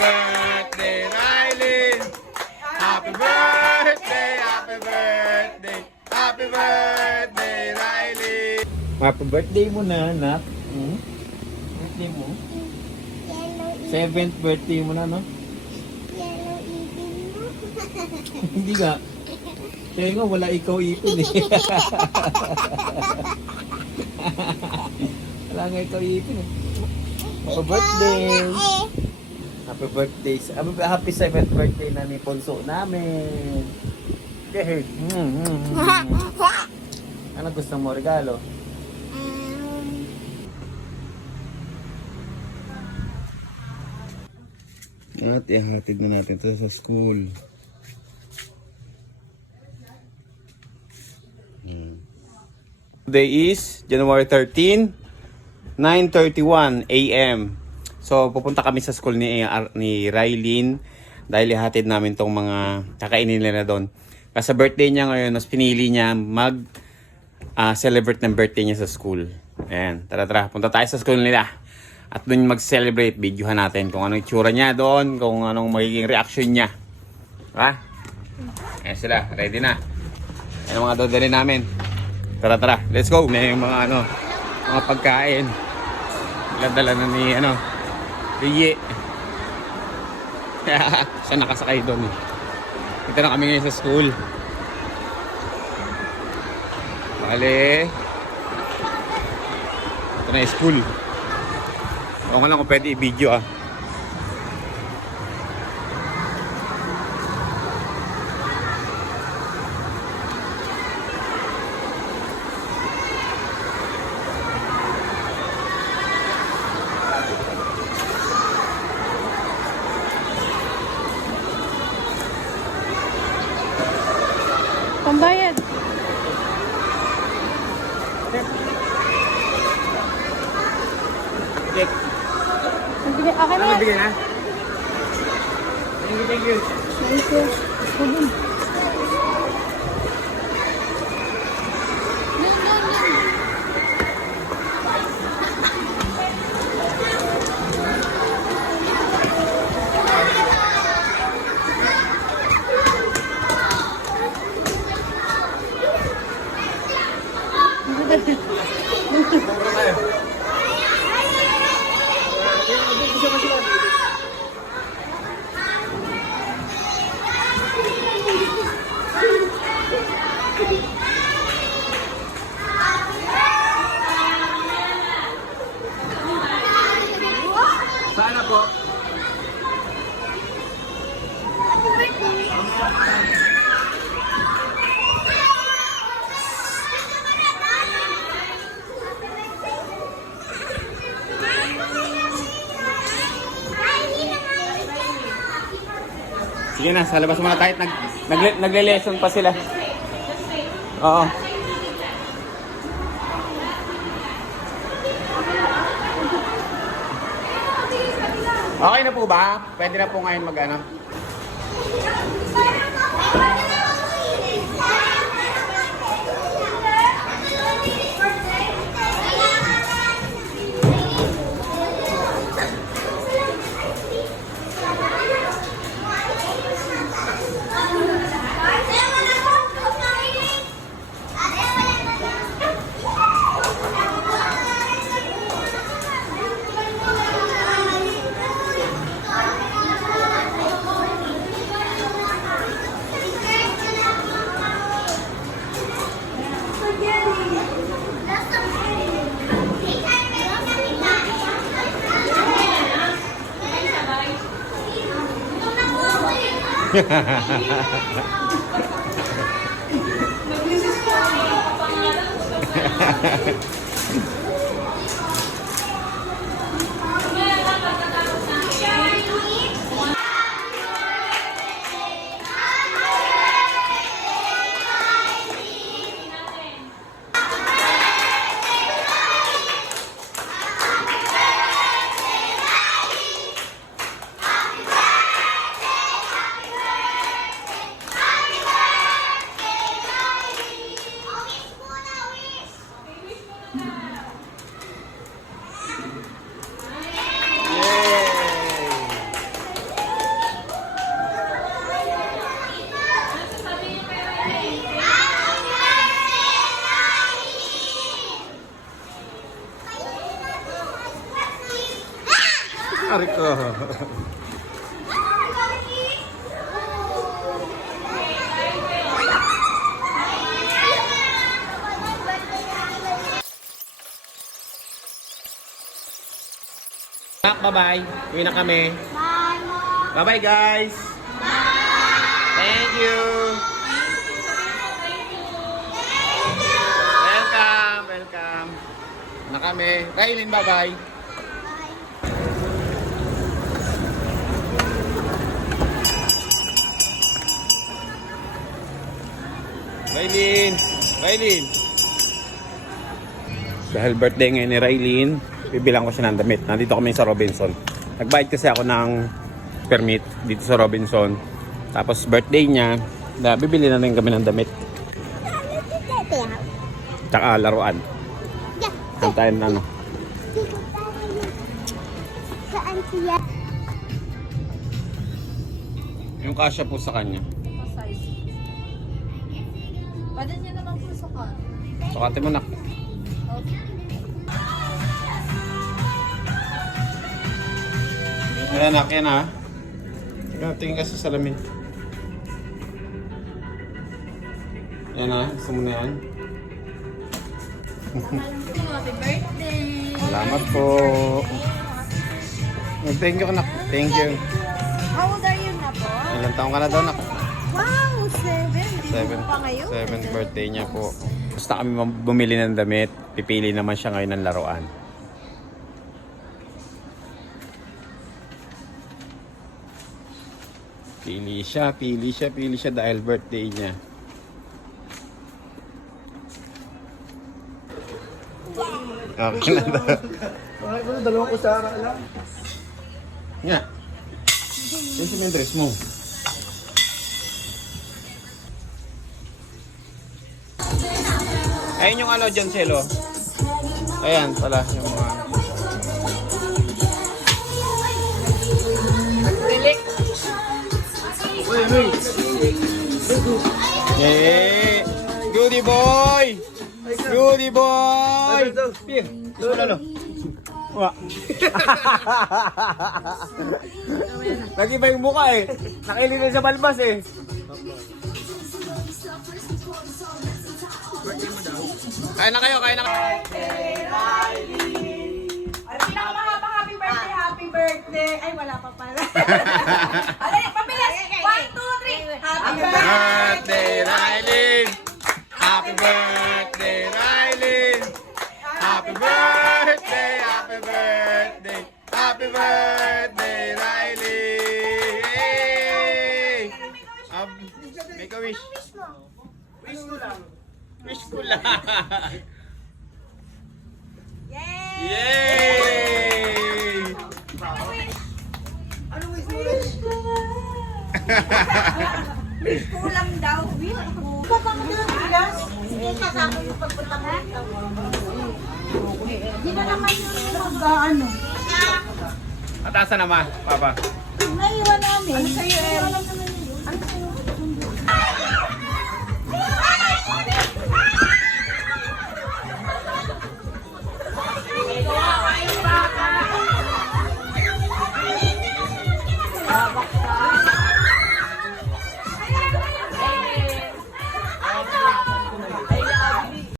birthday, Riley! Happy birthday, happy birthday, happy birthday, Riley! Happy birthday mo na, anak. Birthday mo? Seventh birthday mo na, no? Yellow ipin mo. Hindi nga. Kaya nga, wala ikaw ipin eh. Wala nga ikaw ipin eh. Happy birthday! Happy birthday! Happy 7th birthday na ni Ponso namin! Okay. Ano gusto mo regalo? At ihatid na natin ito sa school. Today is January 13, 9:31 AM. So pupunta kami sa school ni Rylene dahil ihatid namin tong mga kakainin nila doon. Kasi birthday niya ngayon, mas pinili niya mag celebrate ng birthday niya sa school. Ayan, tara, punta tayo sa school nila. At doon mag-celebrate, videohan natin kung anong itsura niya doon, kung anong magiging reaction niya. Ha? Ayan sila, ready na. Ayan ang mga dodali namin. Tara, let's go. Ayan yung mga mga pagkain. Dala na ni Riye. Siya nakasakay doon. Dito na kami ngayon sa school. Bale. Ito na yung school. O nga lang kung pwede i-video Pambayad. Nagbigay, okay na yan. Nabigay na? Thank you. Thank you. Sabon. Sana po. Sige na, sa labas muna tayo. Nagle-lesson pa sila. Oo. Okay na po ba? Pwede na po ngayon mag-ano? Ariko. Bye-bye. Uwi na kami. Bye, Mom. Bye-bye, guys. Thank you. Welcome, welcome. Na kami. Kailin, bye-bye. Raylin! Raylin! Dahil birthday ngayon ni Raylin, bibilang ko siya ng damit. Nandito kami sa Robinson. Nagbayad kasi ako ng permit dito sa Robinson. Tapos birthday niya, bibili na rin kami ng damit. Tsaka laruan. Saan tayo na ano? Saan siya? Yung kasya po sa kanya. Pwede niya naman po sukat. Sukatin mo na. Ayan na, yan ha. Tingin ka sa salamin. Yan ha, gusto mo na yan. Happy birthday! Salamat po. Thank you, anak. Thank you. How old are you na po? Ilang taong ka na daw, anak? Wow, 7. Seventh, pa ngayon. seventh birthday niya po. Basta kami bumili ng damit, pipili naman siya ngayon ng laruan. Pili siya dahil birthday niya. Okay na daw. Bakit ko dalawang kusara lang? Nga. Yung yung dress mo. Ayun yung ano dyan, Chelo. Ayan pala yung mga... Yeah! Goodie boy! Goodie boy! Pia, lalo. Wa. Nag-iba yung mukha eh. Nakilin na sa balbas eh. Kain na kayo, kain na kayo. Happy birthday, happy birthday. Ay, wala pa pala. Alay, pabilis. 1, 2, 3. Happy Birthday, Rylin! Happy birthday, Rylin! Happy birthday, happy birthday, happy birthday, Rylin! Hey! Make a wish. Wish ko lang. Wish ko lang. Yay! Yay! Ano wish mo? Wish ko wish ko lang daw. Wish ko. Baka mo na bilas. Hindi kasama yung pagpunta mo. Hindi na naman yung mag-ano. Atasan naman, Papa. Naiwan namin. Ano sa'yo, Ano sa'yo?